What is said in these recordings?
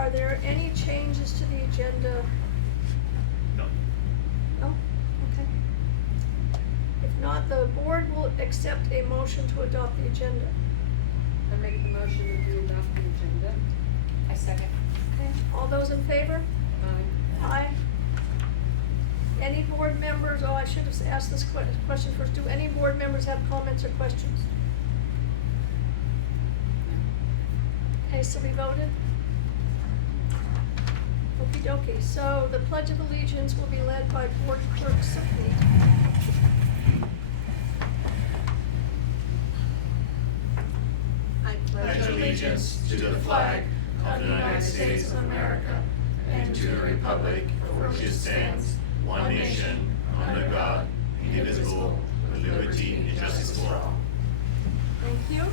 Are there any changes to the agenda? No. No? Okay. If not, the board will accept a motion to adopt the agenda. I make the motion that we adopt the agenda. I second. Okay, all those in favor? Aye. Aye. Any board members, I should have asked this question first. Do any board members have comments or questions? Okay, so we voted? Okey dokey. So the Pledge of Allegiance will be led by Board Clerk Sukhneet. I Pledge allegiance to the flag of the United States of America and to the republic for which it stands, one nation, under God, indivisible, with liberty and justice for all. Thank you.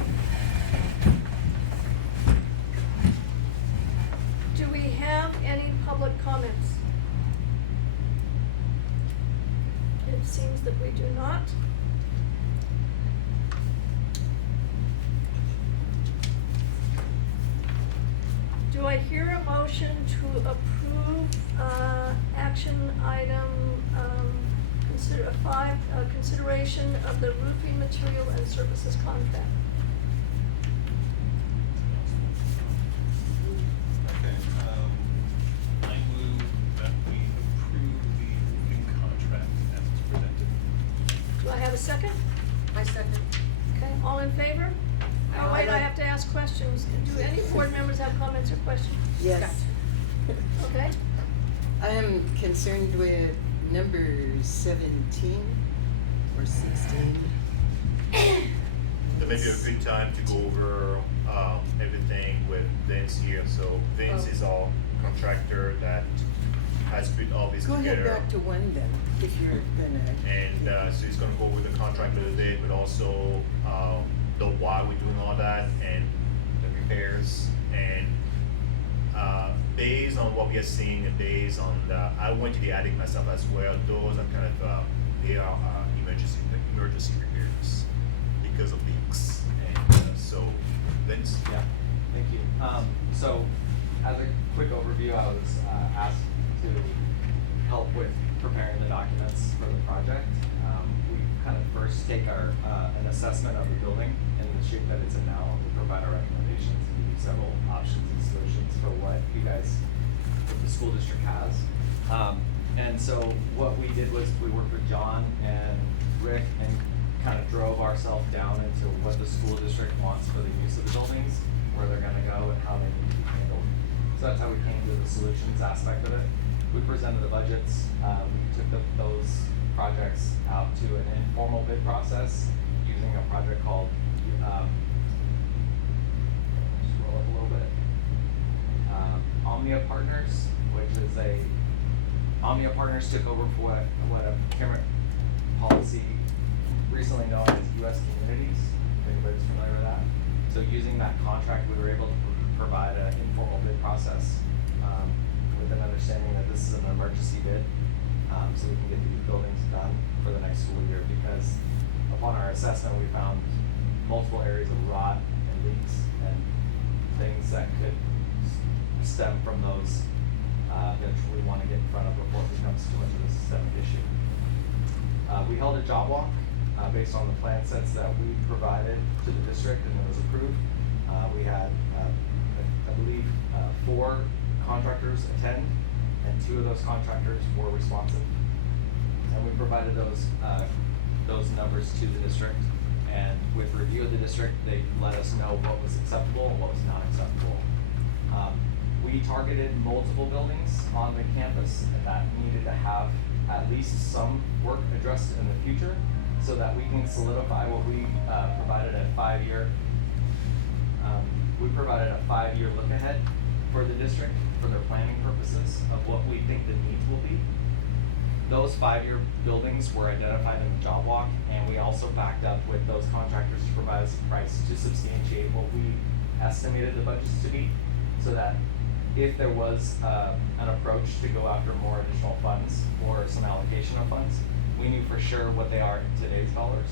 Do we have any public comments? It seems that we do not. Do I hear a motion to approve, action item, consideration of the roofing material and services contract? Okay, I move that we approve the roofing contract as presented. Do I have a second? I second. Okay, all in favor? Oh, wait, I have to ask questions. Do any board members have comments or questions? Yes. Okay, I am concerned with number 17 or 16. There may be a good time to go over everything with Vince here. So Vince Oh. is our contractor that has put all this Go together. ahead back to 1 then, if you're gonna. And so he's gonna go over the contract a little bit, but also the why we're doing all that and the repairs. And based on what we are seeing and based on I went to the attic myself as well. Those are kind of they are emergency repairs because of leaks. And so Vince. Yeah, thank you. So as a quick overview, I was asked to help with preparing the documents for the project. We kind of first take our an assessment of the building and the shape that it's in now, and we provide our recommendations and give you several options and solutions for what you guys, what the school district has. And so what we did was we worked with John and Rick and kind of drove ourselves down into what the school district wants for the use of the buildings, where they're gonna go and how they need to be handled. So that's how we came to the solutions aspect of it. We presented the budgets, we took those projects out to an informal bid process using a project called, just roll up a little bit. Omnia Partners, which is Omnia Partners took over for what a procurement policy recently known as U.S. Communities, if anybody's familiar with that. So using that contract, we were able to provide an informal bid process with an understanding that this is an emergency bid, so we can get these buildings done for the next school year, because upon our assessment, we found multiple areas of rot and leaks and things that could stem from those that we want to get in front of before it becomes too much of a systemic issue. We held a job walk based on the plan sets that we provided to the district, and it was approved. We had, I believe, 4 contractors attend, and 2 of those contractors were responsive. And we provided those numbers to the district, and with review of the district, they let us know what was acceptable and what was not acceptable. We targeted multiple buildings on the campus that needed to have at least some work addressed in the future, so that we can solidify what we provided a 5-year. We provided a 5-year look ahead for the district for their planning purposes of what we think the needs will be. Those 5-year buildings were identified in the job walk, and we also backed up with those contractors to provide us a price to substantiate what we estimated the budgets to be, so that if there was an approach to go after more additional funds or some allocation of funds, we knew for sure what they are in today's dollars.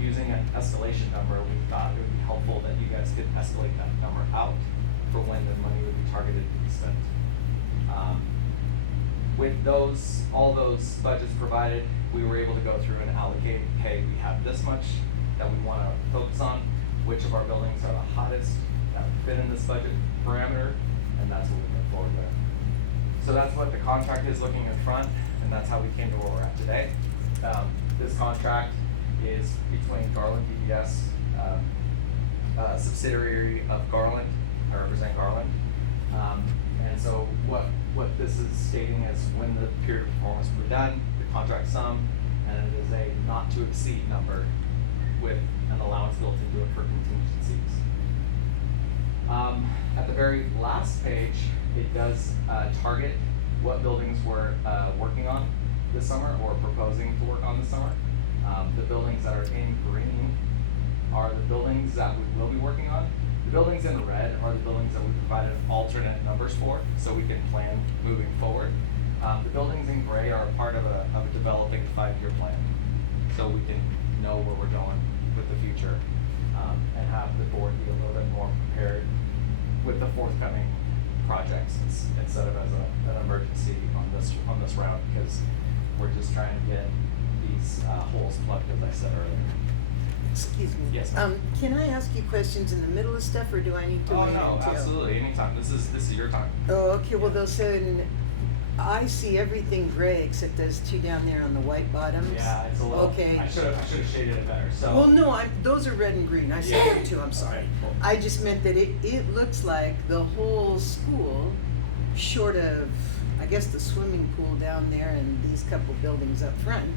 Using an escalation number, we thought it would be helpful that you guys could escalate that number out for when the money would be targeted to be spent. With all those budgets provided, we were able to go through and allocate, hey, we have this much that we want to focus on, which of our buildings are the hottest that would fit in this budget parameter, and that's what we move forward with. So that's what the contract is looking in front, and that's how we came to where we're at today. This contract is between Garland DBS, subsidiary of Garland. I represent Garland. And so what this is stating is when the period of performance will be done, the contract sum, and it is a not to exceed number with an allowance built into it for contingencies. At the very last page, it does target what buildings we're working on this summer or proposing to work on this summer. The buildings that are in green are the buildings that we will be working on. The buildings in red are the buildings that we provided alternate numbers for, so we can plan moving forward. The buildings in gray are a part of a developing 5-year plan, so we can know where we're going with the future, and have the board be a little bit more prepared with the forthcoming projects instead of as an emergency on this round, because we're just trying to get these holes plugged, as I said earlier. Excuse me. Yes, ma'am. Can I ask you questions in the middle of stuff, or do I need to wait no, until? absolutely, anytime. This is your time. Oh, okay, well, I see everything gray except those two down there on the white bottoms. Yeah, it's a little. Okay. I should have shaded it better. So. Well, no, those are red and green, I see Yeah. them too, I'm sorry. Okay, cool. I just meant that it looks like the whole school, short of, I guess, the swimming pool down there and these couple buildings up front,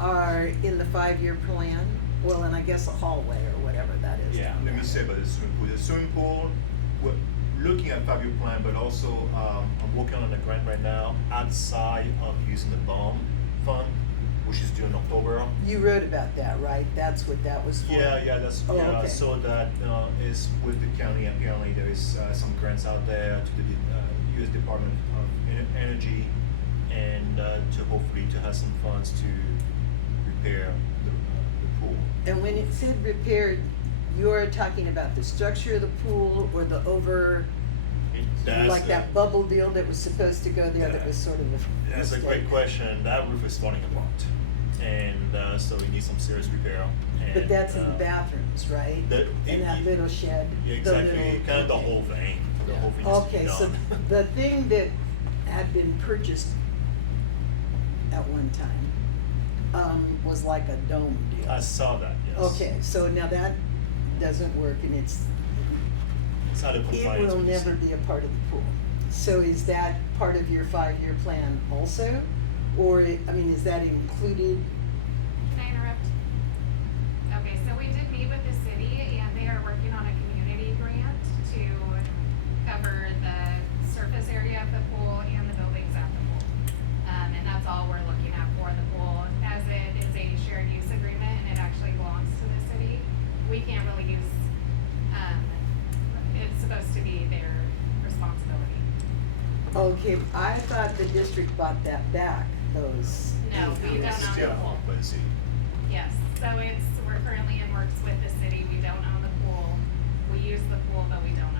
are in the 5-year plan. Well, and I guess a hallway or whatever that is. Yeah. down Let there. me say about the swimming pool. The swimming pool, we're looking at 5-year plan, but also I'm working on a grant right now outside of using the bond fund, which is due in October. You wrote about that, right? That's what that was for? Yeah, that's Oh, okay. so that is with the county. Apparently, there is some grants out there to the U.S. Department of Energy, and to hopefully to have some funds to repair the pool. And when it said repaired, you're talking about the structure of the pool or the like that bubble deal that was supposed to go there that was sort of a That's a great mistake. question. That roof is falling apart, and so it needs some serious repair. And, But that's in the bathrooms, right? In that little shed? Yeah, the exactly. little- Kind of the okay. whole thing. The whole thing needs to be Okay, so done. the thing that had been purchased at one time, was like a dome deal. I saw that. Yes. Okay, so now that doesn't work, and It's out of it compliance. will with the never city. be a part of the pool. So is that part of your 5-year plan also? Or, is that included? Can I interrupt? Okay, so we did meet with the city and they are working on a community grant to cover the surface area of the pool and the buildings at the pool. And that's all we're looking at for the pool. As it is a shared use agreement and it actually belongs to the city, we can't really use, it's supposed to be their responsibility. Okay, I thought the district bought that back, those. No, we don't It's own still the pool. owned by the city. Yes, so we're currently in works with the city, we don't own the pool, we use the pool, but we don't own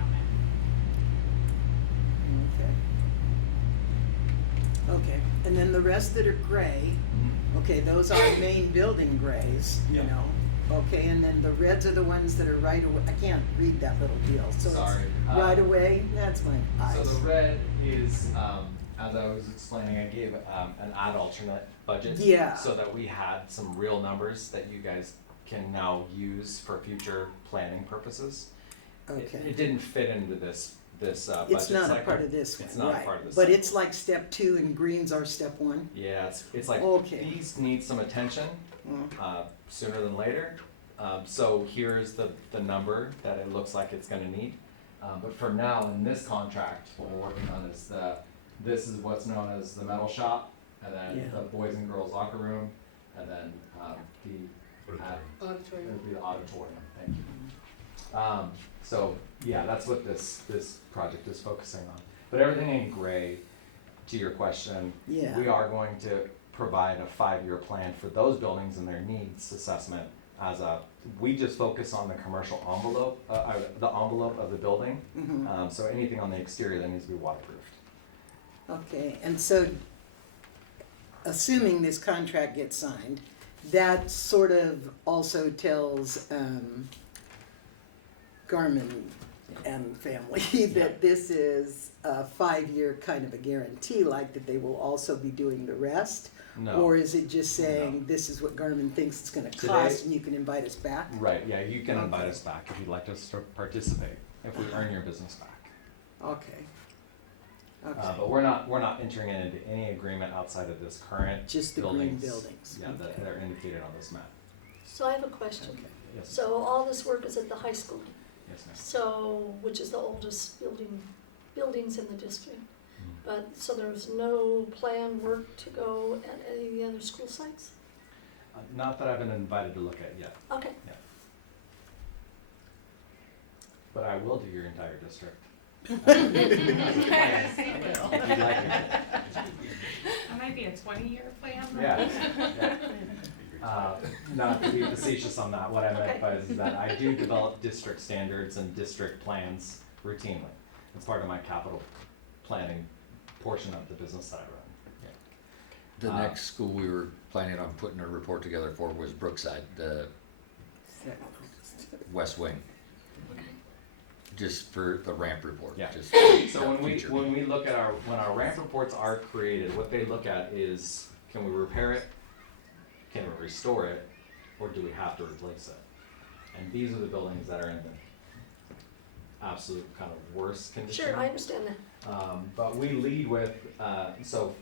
it. Okay, and then the rest that are gray, okay, those are main building grays, you Yeah. know? Okay, and then the reds are the ones that are right away, I can't read that little deal, so Sorry, it's right away, that's my eyes. So the red is, as I was explaining, I gave an ad alternate budget. Yeah. So that we had some real numbers that you guys can now use for future planning purposes. Okay. It didn't fit into this budget It's not a cycle. part of this one, It's not a right, part of this but cycle. it's like step 2 and greens are step 1? Yeah, it's like, Okay. these need some attention, Mm. sooner than later. So here's the number that it looks like it's gonna need. But for now, in this contract, what we're working on is this is what's known as the metal shop, and then Yeah. the boys and girls locker room, and then, Auditorium. it'll be the auditorium, thank you. So, yeah, that's what this project is focusing on. But everything in gray, to your question, Yeah. we are going to provide a 5-year plan for those buildings and their needs assessment We just focus on the commercial envelope, the envelope of the building. Mhm. So anything on the exterior that needs to be waterproofed. Okay, and so assuming this contract gets signed, that sort of also tells Garmin and family that this is a 5-year kind of a guarantee, like that they will also be doing the rest? No. Or is it just saying, No. this is what Garmin thinks it's gonna Today- cost and you can invite us back? Right, yeah, you can invite Okay. us back if you'd like us to participate, if we earn your business back. Okay. Okay. But we're not entering into any agreement outside of this current Just the green buildings. Yeah, that Okay. are indicated on this map. So I have a question. Okay. Yes, So all this work is at the high school, yes, ma'am. so, which is the oldest buildings in the district. Mhm. But, so there's no planned work to go at any of the other school sites? Not that I've been invited to look at yet, Okay, but I will do your entire district. Yes. If you'd like me to. That might be a 20-year plan. Yeah. Not to be facetious on that, what I meant Okay. by is that I do develop district standards and district plans routinely. It's part of my capital planning portion of the business that I run. The Uh, next school we were planning on putting a report together for was Brookside, the West Wing. Just for the ramp report, Yeah. just. So when future. we look at when our ramp reports are created, what they look at is, can we repair it? Can we restore it? Or do we have to replace it? And these are the buildings that are in the absolute kind of worst condition. sure, I understand that. But we lead with, so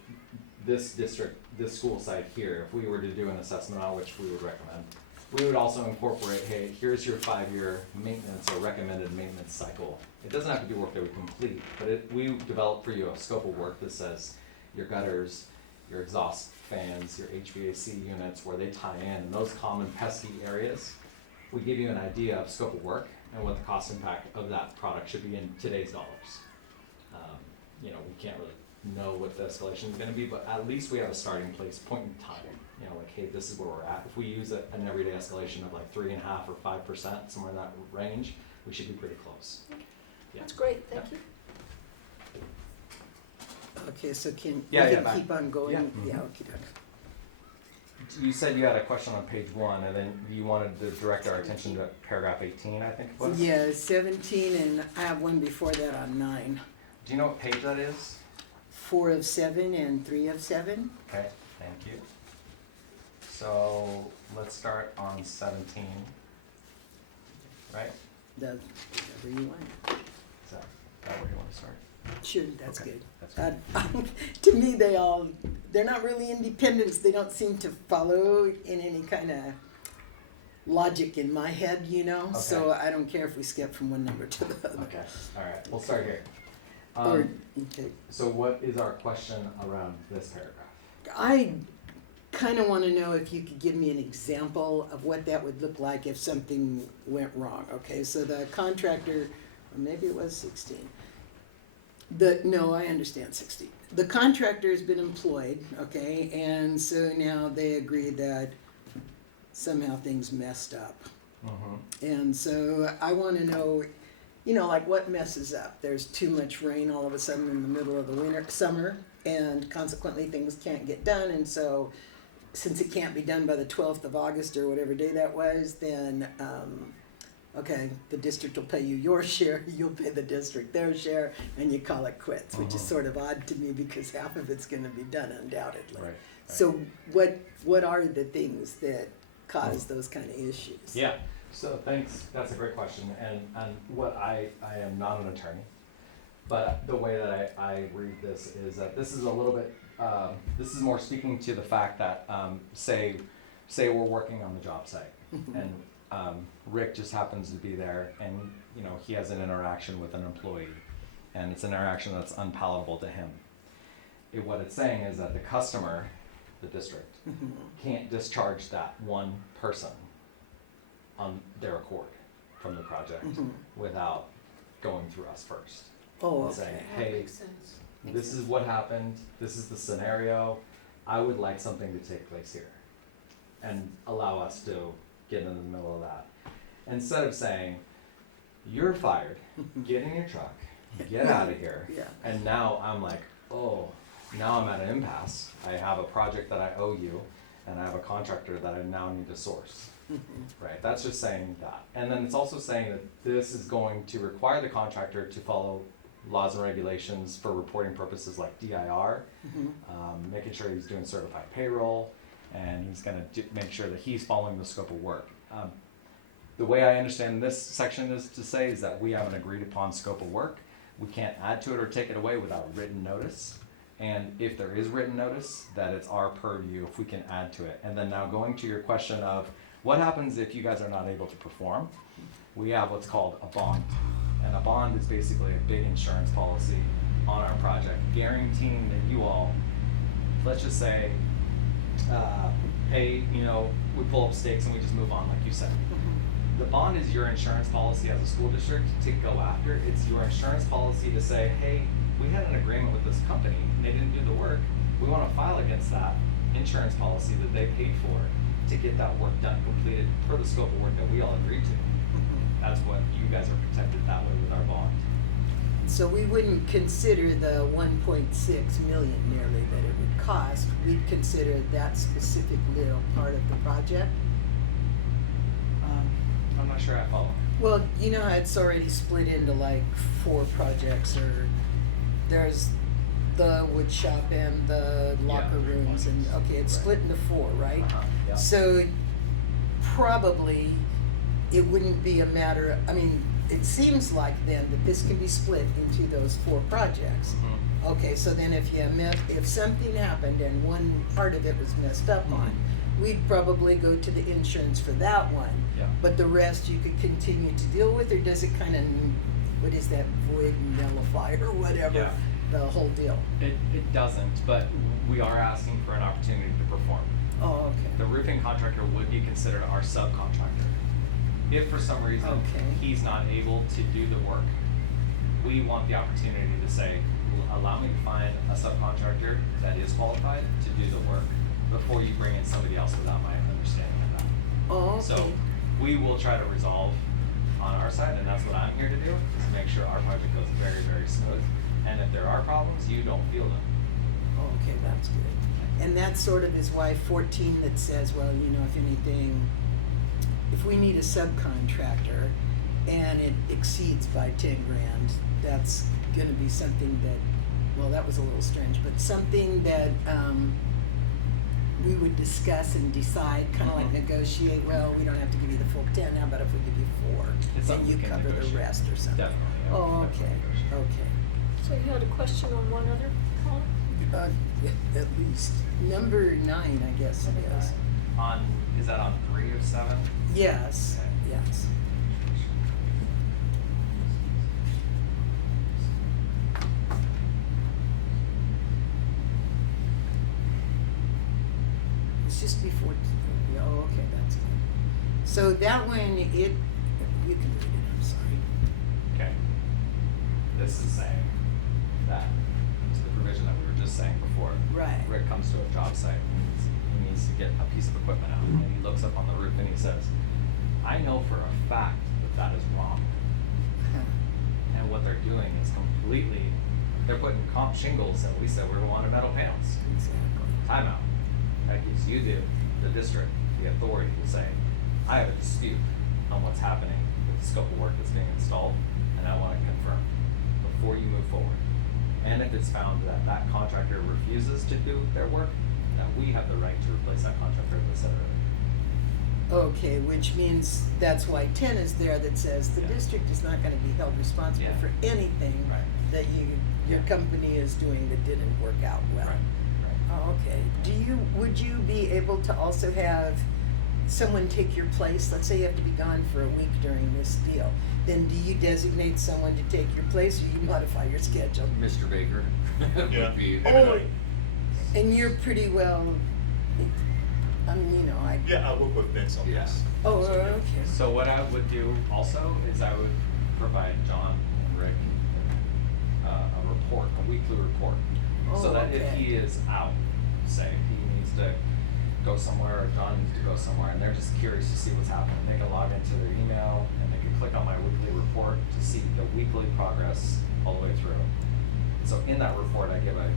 this district, this school site here, if we were to do an assessment on which we would recommend, we would also incorporate, hey, here's your 5-year maintenance or recommended maintenance cycle. It doesn't have to be work that we complete, but we develop for you a scope of work that says your gutters, your exhaust fans, your HVAC units, where they tie in, those common pesky areas. We give you an idea of scope of work and what the cost impact of that product should be in today's dollars. We can't really know what the escalation is gonna be, but at least we have a starting place, point in time. Like, hey, this is where we're at. If we use an everyday escalation of like 3.5% or 5%, somewhere in that range, we should be pretty close. Yeah. That's great, thank you. Okay, so we Yeah, can back. keep on going? Yeah. Yeah, okay. You said you had a question on page 1, and then you wanted to direct our attention to paragraph 18, I think it was? Yeah, 17, and I have one before that on 9. Do you know what page that is? 4 of 7 and 3 of 7. Okay, thank you. So let's start on 17, right? Whatever you want. Is that where you want to start? Sure, that's Okay, good. that's good. To me, they're not really independents. They don't seem to follow in any kind of logic in my head, So Okay. I don't care if we skip from one number to the other. Okay, all right, we'll start here. Okay. So what is our question around this paragraph? I kind of want to know if you could give me an example of what that would look like if something went wrong. Okay, so the contractor, or maybe it was 16. No, I understand 16. The contractor has been employed, okay, and so now they agree that somehow things messed up. Mm-hmm. And so I want to know, like what messes up? There's too much rain all of a sudden in the middle of the summer, and consequently things can't get done. And so since it can't be done by the 12th of August or whatever day that was, then, okay, the district will pay you your share, you'll pay the district their share, and you call it quits, which is sort of odd to me because half of it's going to be done undoubtedly. Right. So what are the things that cause those kind of issues? Yeah, so thanks, that's a great question, and what I am not an attorney, but the way that I read this is that this is a little bit, this is more speaking to the fact that, say we're working on the job site, and Rick just happens to be there, and he has an interaction with an employee, and it's an interaction that's unpalatable to him. What it's saying is that the customer, the district, can't discharge that one person on their accord from the project without going through us first. Oh, And okay. saying, hey, this is what happened, this is the scenario, I would like something to take place here. And allow us to getting in the middle of that. Instead of saying, you're fired, get in your truck, get out of here. Yeah. And now I'm like, oh, now I'm at an impasse. I have a project that I owe you, and I have a contractor that I now need to source. Right, that's just saying that. And then it's also saying that this is going to require the contractor to follow laws and regulations for reporting purposes like DIR, making sure he's doing certified payroll, and he's gonna make sure that he's following the scope of work. The way I understand this section is to say is that we have an agreed upon scope of work. We can't add to it or take it away without written notice. And if there is written notice, that it's our purview if we can add to it. And then now going to your question of what happens if you guys are not able to perform, we have what's called a bond. And a bond is basically a big insurance policy on our project, guaranteeing that you all, let's just say, hey, you know, we pull up stakes and we just move on, like you said. The bond is your insurance policy as a school district to go after. It's your insurance policy to say, hey, we had an agreement with this company, and they didn't do the work. We want to file against that insurance policy that they paid for to get that work done, completed per the scope of work that we all agreed to. That's what you guys are protected that way with our bond. So we wouldn't consider the 1.6 million nearly that it would cost. We'd consider that specific little part of the project. I'm not sure I follow. Well, you know how it's already split into like 4 projects, or there's the wood shop and the locker rooms, and okay, it's split into 4, right? Yeah. So probably it wouldn't be a matter, I mean, it seems like then that this can be split into those 4 projects. Okay, so then if something happened and one part of it was messed up on, we'd probably go to the insurance for that one. Yeah. But the rest you could continue to deal with, or does it kind of, what is that, void nullify or whatever, Yeah. the whole deal? It doesn't, but we are asking for an opportunity to perform. Oh, okay. The roofing contractor would be considered our subcontractor. If for some reason Okay. he's not able to do the work, we want the opportunity to say, allow me to find a subcontractor that is qualified to do the work before you bring in somebody else without my understanding of that. Oh, okay. So we will try to resolve on our side, and that's what I'm here to do, is to make sure our project goes very, very smooth. And if there are problems, you don't feel them. Oh, okay, that's good. And that sort of is why 14 that says, well, you know, if anything, if we need a subcontractor and it exceeds by 10 grand, that's gonna be something that, well, that was a little strange, but something that we would discuss and decide, kind of like negotiate, well, we don't have to give you the full 10 now, but if we give you 4, It's then something you we can cover the negotiate. rest or something. Definitely. Yeah, we Oh, can okay, definitely negotiate. okay. So you had a question on one other column? At least. Number 9, I guess it is. Is that on 3 of 7? Yes, Okay. yes. It's just before, yeah, oh, okay, that's good. So that one, you can read it, I'm sorry. Okay. This is saying that, to the provision that we were just saying before. Right. Rick comes to a job site and he needs to get a piece of equipment out, and he looks up on the roof and he says, I know for a fact that that is wrong. And what they're doing is completely, they're putting comp shingles, and we said we wanted metal panels. Exactly. Timeout. That gives you, the district, the authority to say, I have a dispute on what's happening with the scope of work that's being installed, and I want to confirm before you move forward. And if it's found that that contractor refuses to do their work, then we have the right to replace that contractor with a set of. Okay, which means that's why 10 is there that says the Yeah. district is not gonna be held responsible Yeah. for anything Right. that your Yeah. company is doing that didn't work out well. Right. Oh, okay. Would you be able to also have someone take your place? Let's say you have to be gone for a week during this deal. Then do you designate someone to take your place, or you modify your schedule? Mr. Baker Yeah. would be. Oh, and you're pretty well, I mean, you know, Yeah, I work with Vince on Yeah. this. Oh, okay. So what I would do also is I would provide John and Rick a report, a weekly report. So Oh, that if okay. he is out, say he needs to go somewhere or John needs to go somewhere, and they're just curious to see what's happening. They can log into their email and they can click on my weekly report to see the weekly progress all the way through. So in that report, I give a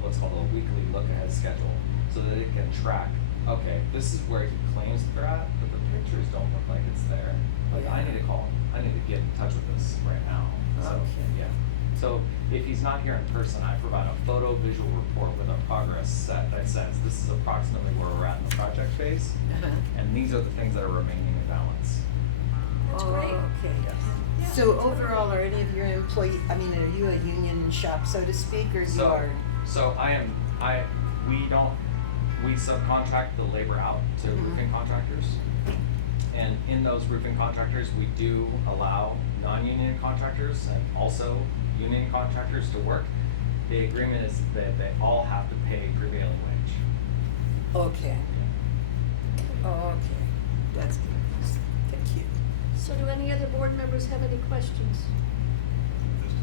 what's called a weekly look ahead schedule, so that it can track. Okay, this is where he claims they're at, but the pictures don't look like it's there. Like, I need to call him. I need to get in touch with this right now. So, Okay. yeah. So if he's not here in person, I provide a photo visual report with a progress set that says this is approximately where we're at in the project phase, Uh-huh. and these are the things that are remaining in balance. That's Oh, great. okay. Yeah. So overall, are any of your are you a union shop, so to speak, or you So, are? so we subcontract the labor out to Mhm. roofing contractors. And in those roofing contractors, we do allow non-union contractors and also union contractors to work. The agreement is that they all have to pay prevailing wage. Okay. Oh, okay. That's good. Thank you. So do any other board members have any questions? This time.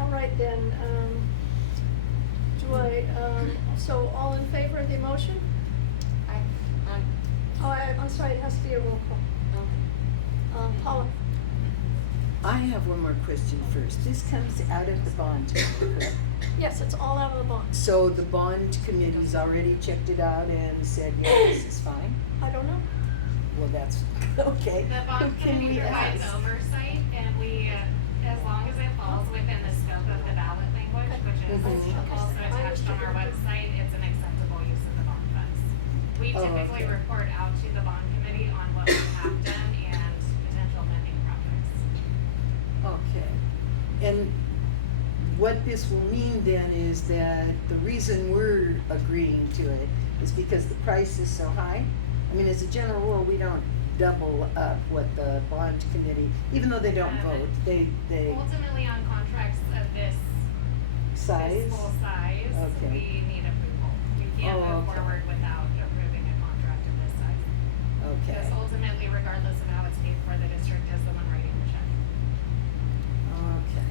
All right then, so all in favor of the motion? Oh, I'm sorry, it has to be a roll call. Paula? I have one more question first. This comes out of the bond committee, correct? Yes, it's all out of the box. So the bond committee's already checked it out and said, yeah, this is fine? I don't know. Well, that's, okay. The bond Who can committee we provides ask? oversight, and we, as long as it falls within the scope of the ballot language, which is Mhm. also attached on our website, it's an acceptable use of the bond funds. We Oh, typically okay. report out to the bond committee on what we have done and potential pending projects. Okay. And what this will mean then is that the reason we're agreeing to it is because the price is so high? I mean, as a general rule, we don't double up what the bond committee, even though they don't vote, they Ultimately, on contracts of this size? full size, Okay. we need approval. We can't Oh, move okay. forward without approving a contract of this size. Okay. Because ultimately, regardless of how it's paid for, the district is the one writing the check. Okay.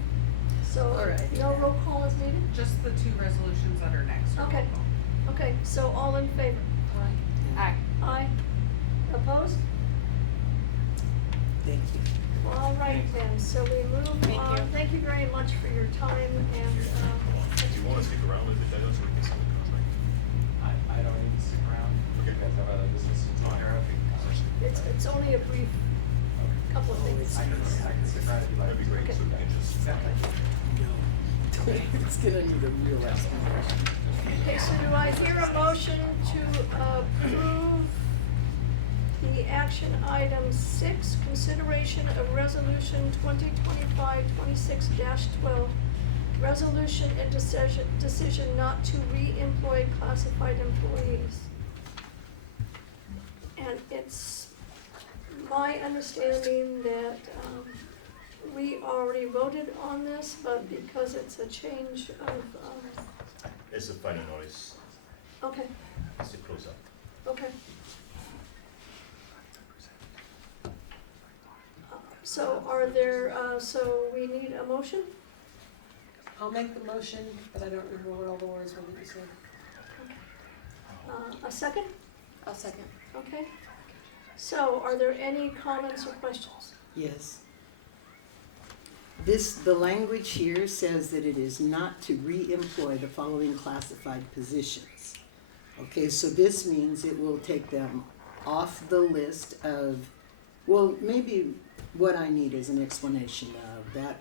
So, All right. no roll call is needed? Just the two resolutions that are next are Okay. roll call. Okay, so all in favor? Aye. Aye. Opposed? Thank you. All right then, so we move Thank on. you. Thank you very much for your time and, Do you want to stick around with the deadline so we can see the contract? I don't need to stick around. Okay. You guys have other business to take care of? it's only a brief couple of things. I can stick around if you like. That'd be great, so we can just. No. It's gonna need a real explanation. Okay, so do I hear a motion to approve the action item 6, consideration of resolution 2025-26-12, resolution and decision not to re-employ classified employees. And it's my understanding that, we already voted on this, but because it's a change of, It's a final notice, okay, it's a close up. okay. So are there, so we need a motion? I'll make the motion, but I don't remember what all the words were that you said. A second? I'll second. Okay. So are there any comments or questions? Yes. The language here says that it is not to re-employ the following classified positions. Okay, so this means it will take them off the list of, well, maybe what I need is an explanation of that,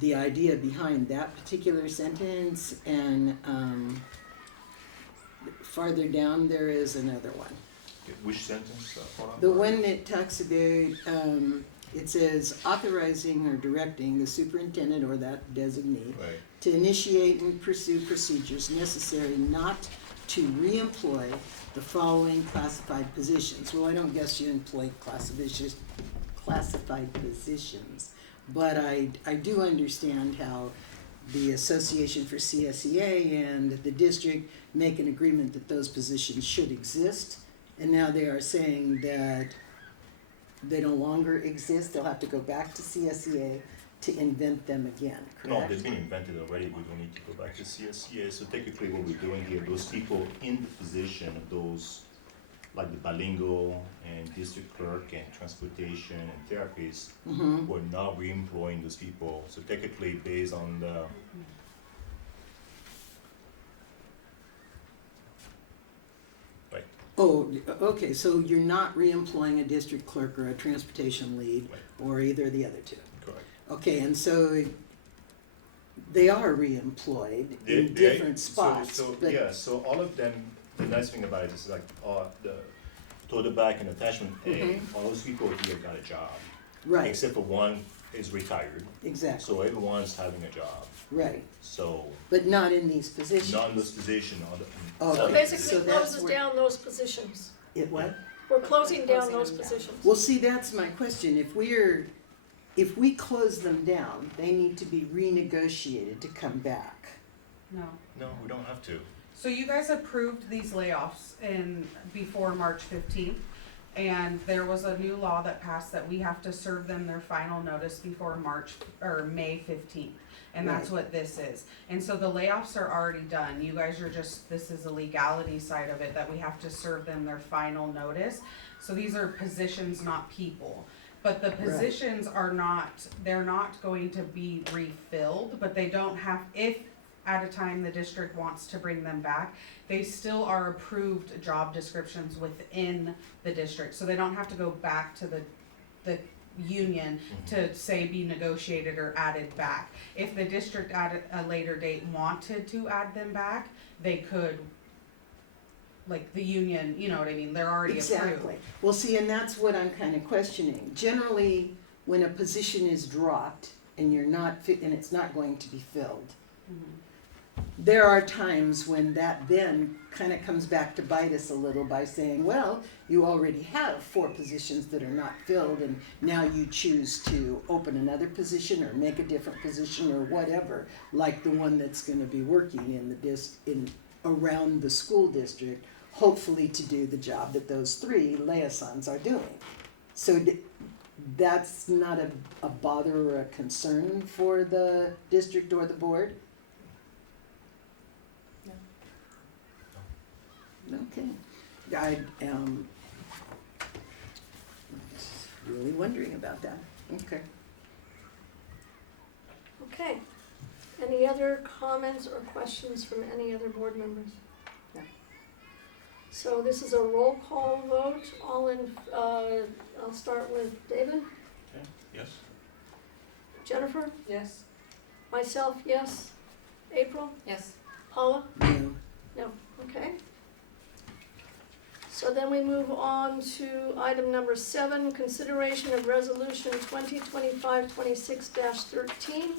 the idea behind that particular sentence, and farther down there is another one. Which sentence, Paula? The one that talks about, it says authorizing or directing the superintendent or that designee Right. to initiate and pursue procedures necessary not to re-employ the following classified positions. Well, I don't guess you employ classified positions, but I do understand how the Association for CSEA and the district make an agreement that those positions should exist. And now they are saying that they no longer exist. They'll have to go back to CSEA to invent them again, No, correct? they've been invented already, we don't need to go back to CSEA, so technically what we're doing here, those people in the position of those, like the bilingual and district clerk and transportation and therapists, Mm-hmm. we're not re-employing those people, so technically based on the. Right, Oh, okay, so you're not reemploying a district clerk or a transportation lead, Right. or either of the other two? correct. Okay, and so they are reemployed in different spots, but. Yeah, so all of them, the nice thing about it is like, the total back and attachment A, Mhm. all those people here got a job. Right, Except for one is retired, exactly, so everyone's having a job, right, so but not in these positions. not in this position, all the. Oh, So okay. basically So that's closes where- down those positions. It what? We're closing down Closing those them down. positions. Well, see, that's my question. If we close them down, they need to be renegotiated to come back. No. No, we don't have to. So you guys approved these layoffs before March 15th, and there was a new law that passed that we have to serve them their final notice before May 15th. And that's Right. what this is. And so the layoffs are already done. You guys are this is a legality side of it, that we have to serve them their final notice. So these are positions, not people. But the positions they're not going to be refilled, but they don't have, if at a time the district wants to bring them back, they still are approved job descriptions within the district. So they don't have to go back to the union to say be negotiated or added back. If the district at a later date wanted to add them back, they could, like the union, you know what I mean, they're already approved. Exactly. Well, see, and that's what I'm kind of questioning. Generally, when a position is dropped and and it's not going to be filled, there are times when that then kind of comes back to bite us a little by saying, well, you already have 4 positions that are not filled, and now you choose to open another position or make a different position or whatever, like the one that's going to be working in around the school district, hopefully to do the job that those 3 liaisons are doing. So that's not a bother or a concern for the district or the board? Okay. I am really wondering about that. Okay. Okay. Any other comments or questions from any other board members? No. So this is a roll call vote. I'll start with David, Okay, yes? Jennifer, Yes? myself, yes. April, Yes. Paula? No. No, okay. So then we move on to item number 7, consideration of resolution 2025-26-13.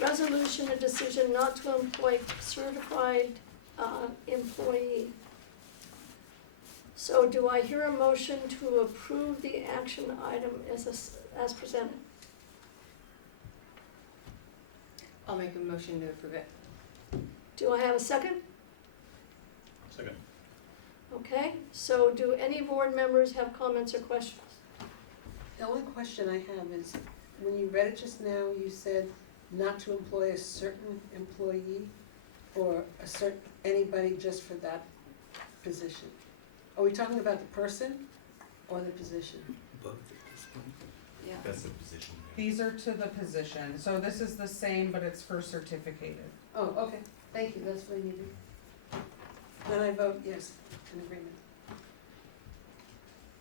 Resolution, a decision not to employ certified employee. So do I hear a motion to approve the action item as presented? I'll make a motion to approve it. Do I have a second? Second. Okay, so do any board members have comments or questions? The only question I have is, when you read it just now, you said not to employ a certain employee or anybody just for that position. Are we talking about the person or the position? Both at this point. Yeah. That's the position. These are to the position, so this is the same, but it's for certificated. Oh, okay, thank you, that's what I needed. Then I vote yes, in agreement.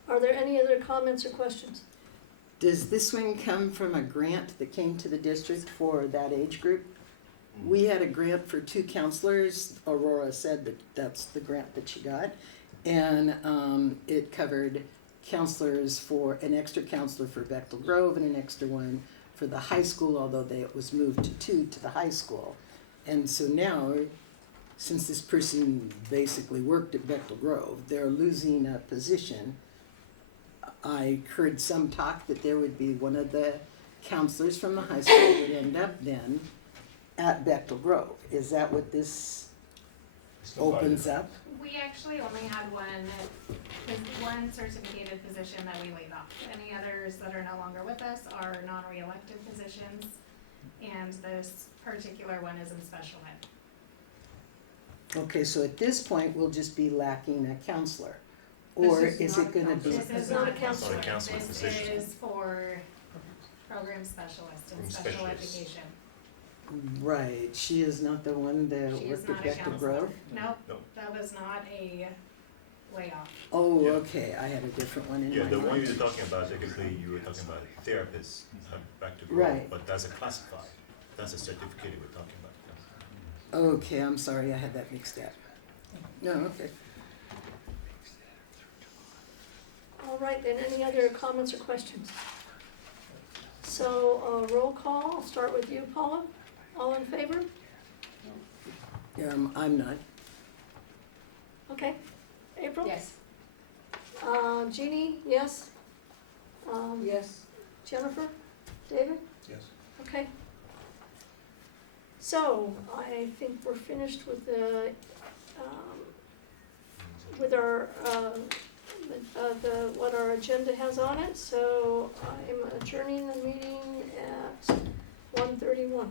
Are there any other comments or questions? Does this one come from a grant that came to the district for that age group? We had a grant for 2 counselors. Aurora said that that's the grant that she got. And it covered counselors for an extra counselor for Bechtel Grove and an extra one for the high school, although it was moved to 2 to the high school. And so now, since this person basically worked at Bechtel Grove, they're losing a position. I heard some talk that there would be one of the counselors from the high school would end up then at Bechtel Grove. Is that what this opens up? We actually only had one certificated position that we laid off. Any others that are no longer with us are non-reelected positions. and this particular one is in special ed. Okay, so at this point, we'll just be lacking a counselor? Or This is is not it a gonna be? This is It's not not a a counselor, Not a counselor this position. is for program specialist and Room special specialist. education. Right, she is not the one that She is worked not at a Vector counselor. Grove? Nope, Nope. that was not a layoff. Oh, Yeah. okay, I had a different one in Yeah, mind. the one you were talking about, technically, you were talking about therapists, back to Right. growth, but that's a classified, that's a certificate we're talking about. Okay, I'm sorry, I had that mixed up. No, okay. All right, then, any other comments or questions? So, roll call, I'll start with you, Paula. All in favor? I'm not. Okay. April? Yes. Jeannie, yes? Yes. Jennifer? David? Yes. Okay. So, I think we're finished with the, with our, what our agenda has on it, so I'm adjourning the meeting at 1:31.